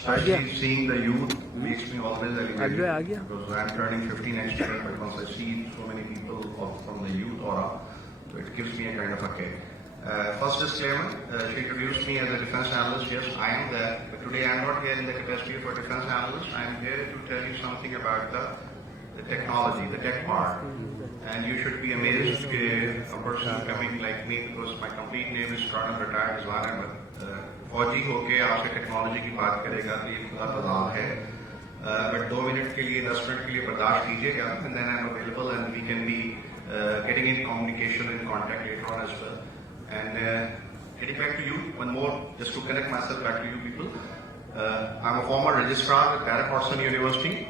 especially seeing the youth makes me always elevated because I'm turning 50 next year, but once I see so many people from the youth aura, so it gives me a kind of a kick. First disclaimer, she introduced me as a defense analyst. Yes, I am that, but today I'm not here in the capacity of a defense analyst. I'm here to tell you something about the technology, the tech part. And you should be amazed a person coming like me, because my complete name is Colonel Retired Rizwan Ahmed. फौजी होके आपसे technology की बात करेगा तो ये खुदा फजाल है, बट 2 मिनट के लिए 10 मिनट के लिए बर्दाश्त कीजिएगा, and then I'm available and we can be getting in communication and contact later on as well. And getting back to you, one more, just to connect myself back to you people. I'm a former registrar at Barrett Hodgson University,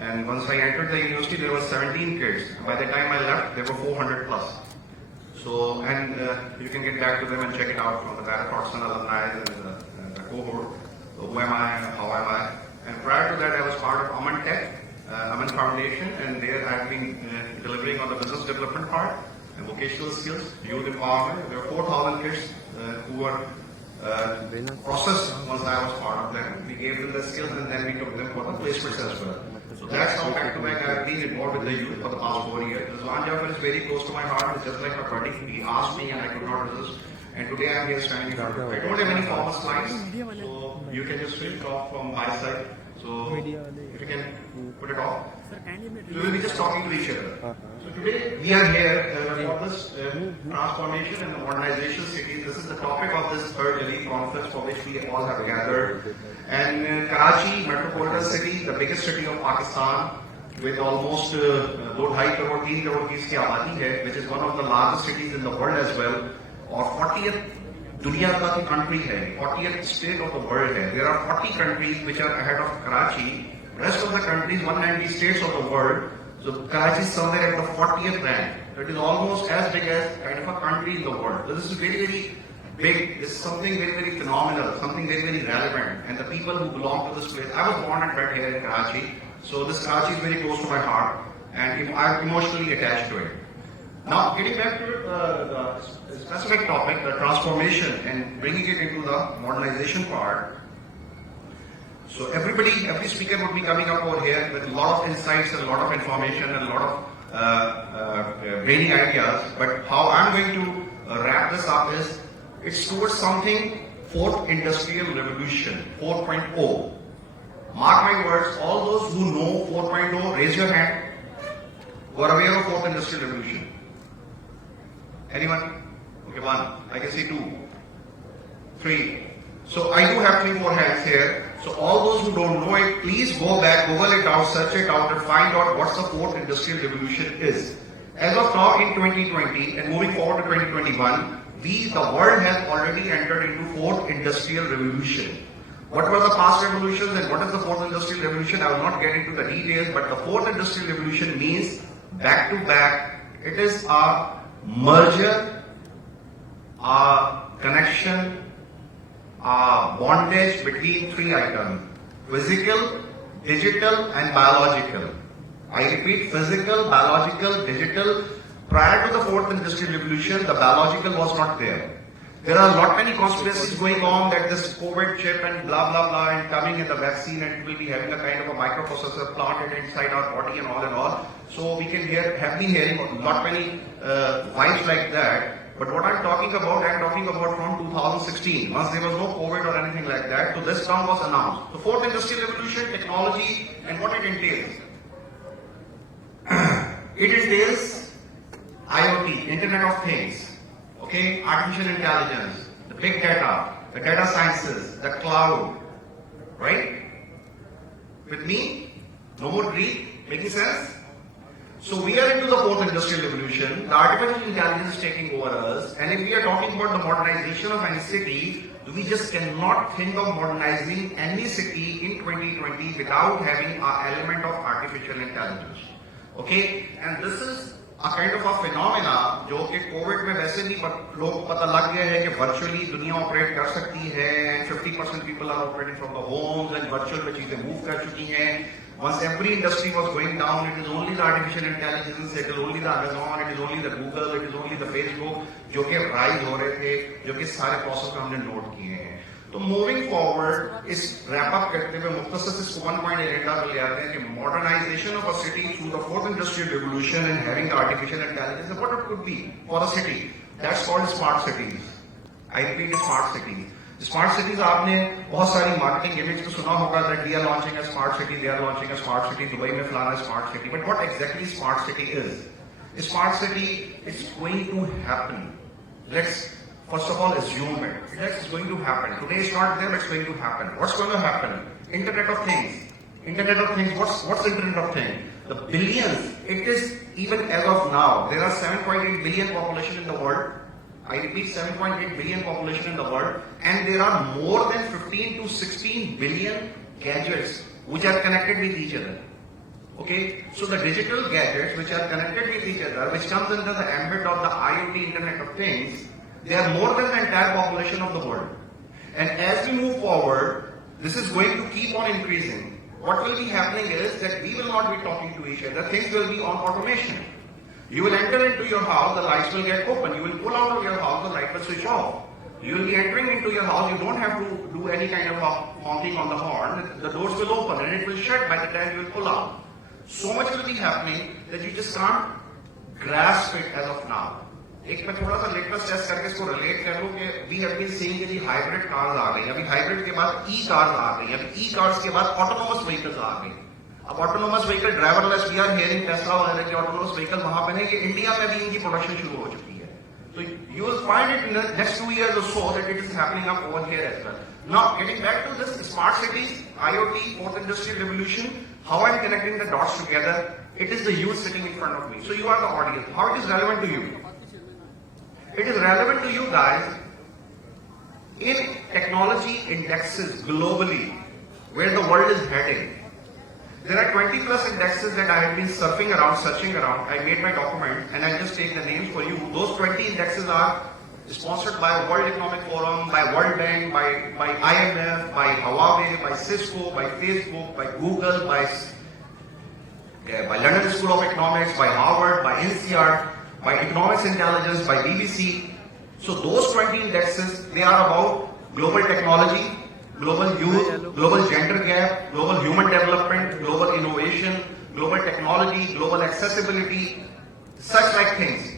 and once I entered the university, there were 17 kids. By the time I left, there were 400 plus. So, and you can get back to them and check it out from the Barrett Hodgson alumni and the cohort. So who am I and how am I? And prior to that, I was part of Aman Tech, Aman Foundation, and there I've been delivering on the business development part and vocational skills, youth empowerment. There were 4,000 kids who were processed once I was part of them. We gave them the skills and then we took them for the placements as well. So that's how back to back I've been involved with the youth for the past 4 years. Rizwan Jafar is very close to my heart. It's just like a buddy. He asked me and I could not resist. And today I'm here standing here. I don't have any formal slides, so you can just switch off from my side. So if you can put it off. We will be just talking to each other. So today we are here for this transformation and the modernization city. This is the topic of this third Delhi conference for which we all have gathered. And Karachi, metropolitan city, the biggest city of Pakistan, with almost 2.5 crore, 3 crore की इसकी आबादी है, which is one of the largest cities in the world as well. और 40th दुनिया का की country है, 40th state of the world है. There are 40 countries which are ahead of Karachi. Rest of the countries, 190 states of the world. So Karachi is somewhere at the 40th rank. It is almost as big as kind of a country in the world. So this is very, very big. This is something very, very phenomenal, something very, very relevant. And the people who belong to this place, I was born and bred here in Karachi. So this Karachi is very close to my heart and I'm emotionally attached to it. Now, getting back to the specific topic, the transformation and bringing it into the modernization part. So every speaker would be coming up over here with a lot of insights and a lot of information and a lot of brainy ideas. But how I'm going to wrap this up is, it's towards something, 4th Industrial Revolution, 4.0. Mark my words, all those who know 4.0, raise your hand. Who are aware of 4th Industrial Revolution? Anyone? Okay, 1. I can see 2. 3. So I do have 3 more hands here. So all those who don't know it, please go back, Google it out, search it out and find out what the 4th Industrial Revolution is. As of now in 2020 and moving forward to 2021, the world has already entered into 4th Industrial Revolution. What were the past revolutions and what is the 4th Industrial Revolution? I will not get into the details, but the 4th Industrial Revolution means back to back. It is a merger, a connection, bondage between 3 items: physical, digital and biological. I repeat, physical, biological, digital. Prior to the 4th Industrial Revolution, the biological was not there. There are a lot many conspiracies going on that this COVID chip and blah blah blah and coming in the vaccine and it will be having a kind of a microprocessor planted inside our body and all. So we can have been hearing a lot many vibes like that. But what I'm talking about from 2016, once there was no COVID or anything like that, so this term was announced. The 4th Industrial Revolution, technology and what it entails. It entails IoT, Internet of Things, okay, artificial intelligence, the big data, the data sciences, the cloud, right? With me? No more Greek? Making sense? So we are into the 4th Industrial Revolution. The artificial intelligence is taking over us. And if we are talking about the modernization of any city, we just cannot think of modernizing any city in 2020 without having an element of artificial intelligence. Okay? And this is a kind of a phenomena जो कि Covid में वैसे नहीं लोग पता लग गया है कि वर्चुअली दुनिया ऑपरेट कर सकती है. 50% people are operating from the homes and virtual में चीजें मूव कर चुकी हैं. Once every industry was going down, it is only the artificial intelligence, it is only the Amazon, it is only the Google, it is only the Facebook जो कि rise हो रहे थे, जो कि सारे प्रोसेस में हमने नोट किए हैं. तो मूविंग फॉरवर्ड इस रैप अप करते हुए मुख्तसर से 1 पॉइंट एजेंडा पे ले आते हैं कि modernisation of a city through the fourth industrial revolution and having the artificial intelligence what it could be for a city that's called smart cities I repeat smart cities smart cities आपने बहुत सारी marketing image में सुना होगा that we are launching a smart city they are launching a smart city Dubai में फलाना smart city but what exactly smart city is smart city is going to happen let's first of all assume it. It's going to happen. Today is not there, it's going to happen. What's going to happen? Internet of Things. Internet of Things, what's Internet of Things? The billions. It is even as of now, there are 7.8 billion population in the world. I repeat, 7.8 billion population in the world. And there are more than 15 to 16 billion gadgets which are connected with each other. Okay, so the digital gadgets which are connected with each other, which comes under the ambit of the IoT Internet of Things, they are more than the entire population of the world. And as we move forward, this is going to keep on increasing. What will be happening is that we will not be talking to each other. Things will be on automation. You will enter into your house, the lights will get open. You will pull out of your house, the light will switch off. You will be entering into your house. You don't have to do any kind of honking on the horn. The doors will open and it will shut by the time you will pull out. So much will be happening that you just can't grasp it as of now. एक मैं थोड़ा सा latest test करके इसको relate कर लूं कि we have been seeing कि हाइब्रिड कार्स आ गई, अभी हाइब्रिड के बाद ई कार्स आ गई, अभी ई कार्स के बाद ऑटोनोमस व्हीकल्स आ गई. अब autonomous vehicle driverless we are hearing Tesla वगैरह की ऑटोनोमस व्हीकल वहां पे नहीं कि इंडिया में भी इनकी प्रोडक्शन शुरू हो चुकी है. तो you will find it in the next 2 years or so that it is happening up over here as well. Now getting back to this smart cities, IoT, fourth industrial revolution, how I'm connecting the dots together, it is the youth sitting in front of me. So you are the audience. How it is relevant to you? It is relevant to you guys in technology indexes globally, where the world is heading. There are 20 plus indexes that I have been surfing around, searching around. I made my document and I'll just take the names for you. Those 20 indexes are sponsored by World Economic Forum, by World Bank, by IMF, by Huawei, by Cisco, by Facebook, by Google, by London School of Economics, by Harvard, by INSEAD, by Economics Intelligence, by BBC. So those 20 indexes, they are about global technology, global youth, global gender gap, global human development, global innovation, global technology, global accessibility, such like things.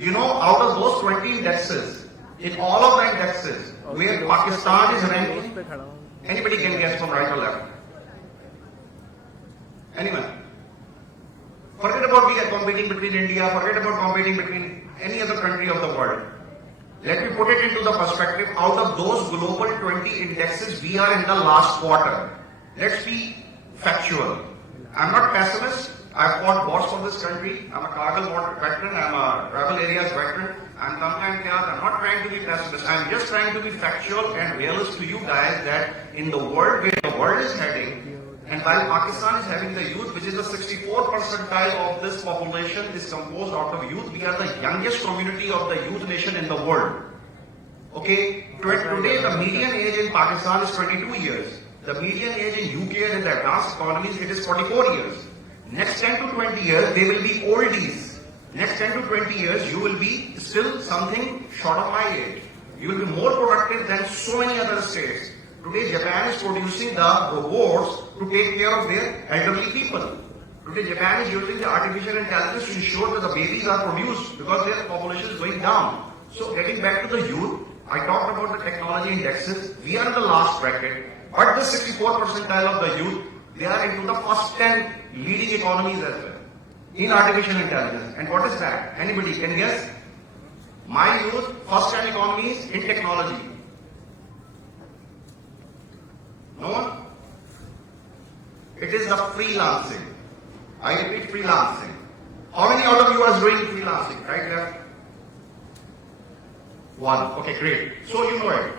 You know, out of those 20 indexes, in all of the indexes, where Pakistan is ranking, anybody can guess from right or left? Anyone? Forget about we are competing between India, forget about competing between any other country of the world. Let me put it into the perspective, out of those global 20 indexes, we are in the last quarter. Let's be factual. I'm not pessimist. I've fought wars for this country. I'm a Kargil veteran, I'm a rebel areas veteran. I'm not trying to be pessimist. I'm just trying to be factual and realist to you guys that in the world where the world is heading, and while Pakistan is having the youth, which is the 64th percentile of this population is composed out of youth, we are the youngest community of the youth nation in the world. Okay, today the median age in Pakistan is 22 years. The median age in UK and in the advanced economies, it is 44 years. Next 10 to 20 years, they will be oldies. Next 10 to 20 years, you will be still something short of my age. You will be more productive than so many other states. Today, Japan is producing the robots to take care of their elderly people. Today, Japan is using the artificial intelligence to ensure that the babies are produced because their population is going down. So, getting back to the youth, I talked about the technology indexes. We are in the last bracket, but the 64th percentile of the youth, they are into the first 10 leading economies as well in artificial intelligence. And what is that? Anybody can guess? My youth, first 10 economies in technology. No one? It is the freelancing. I repeat, freelancing. How many out of you are doing freelancing? Right, left? One. Okay, great. So you know it.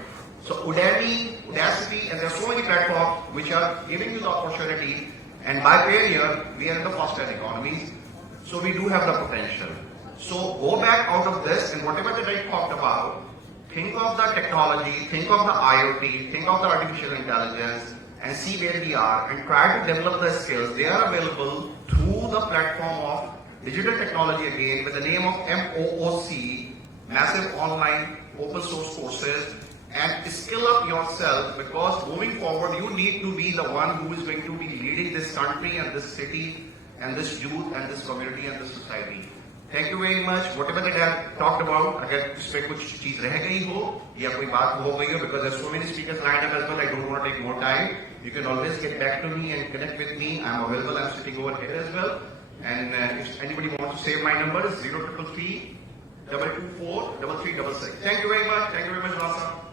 So Udemy, Udacity, and there are so many platforms which are giving you the opportunity. And by failure, we are in the first 10 economies. So we do have the potential. So go back out of this and whatever that I talked about, think of the technology, think of the IoT, think of the artificial intelligence, and see where we are and try to develop the skills. They are available through the platform of digital technology again with the name of MOOC, Massive Online Open Source Courses. and skill up yourself, because moving forward you need to be the one who is going to be leading this country and this city and this youth and this community and this society. Thank you very much. Whatever that I have talked about, अगर इसमें कुछ चीज रह गई हो या कोई बात हो गई हो, because there's so many speakers lined up as well, I don't want to take more time. You can always get back to me and connect with me. I'm available. I'm sitting over here as well. And if anybody wants to save my number, it's 0333 224 3366. Thank you very much. Thank you very much, Rasa.